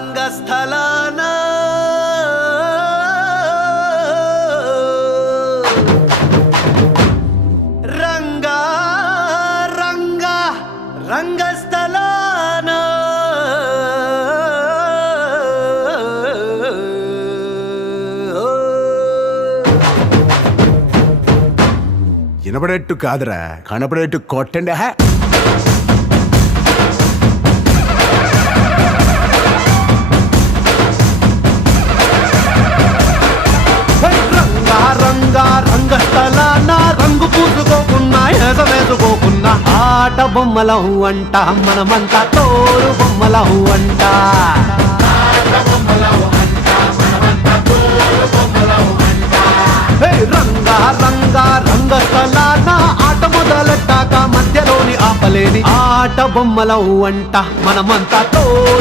రంగస్థలాన రంగా రంగా రంగస్థలాన వినపడేట్టు కాదురా, కనపడేట్టు కొట్టండి. రంగా రంగా రంగస్థలాన రంగు పూసుకోకున్నా ఎసవేసుకోకున్నా ఆట బొమ్మలహు అంట మనమంతా తోరు బొమ్మలహు అంట. రంగా రంగా రంగస్థలాన ఆట మొదలెట్టాక మధ్యలోని ఆపలేని ఆట బొమ్మలహు అంట మనమంతా తోరు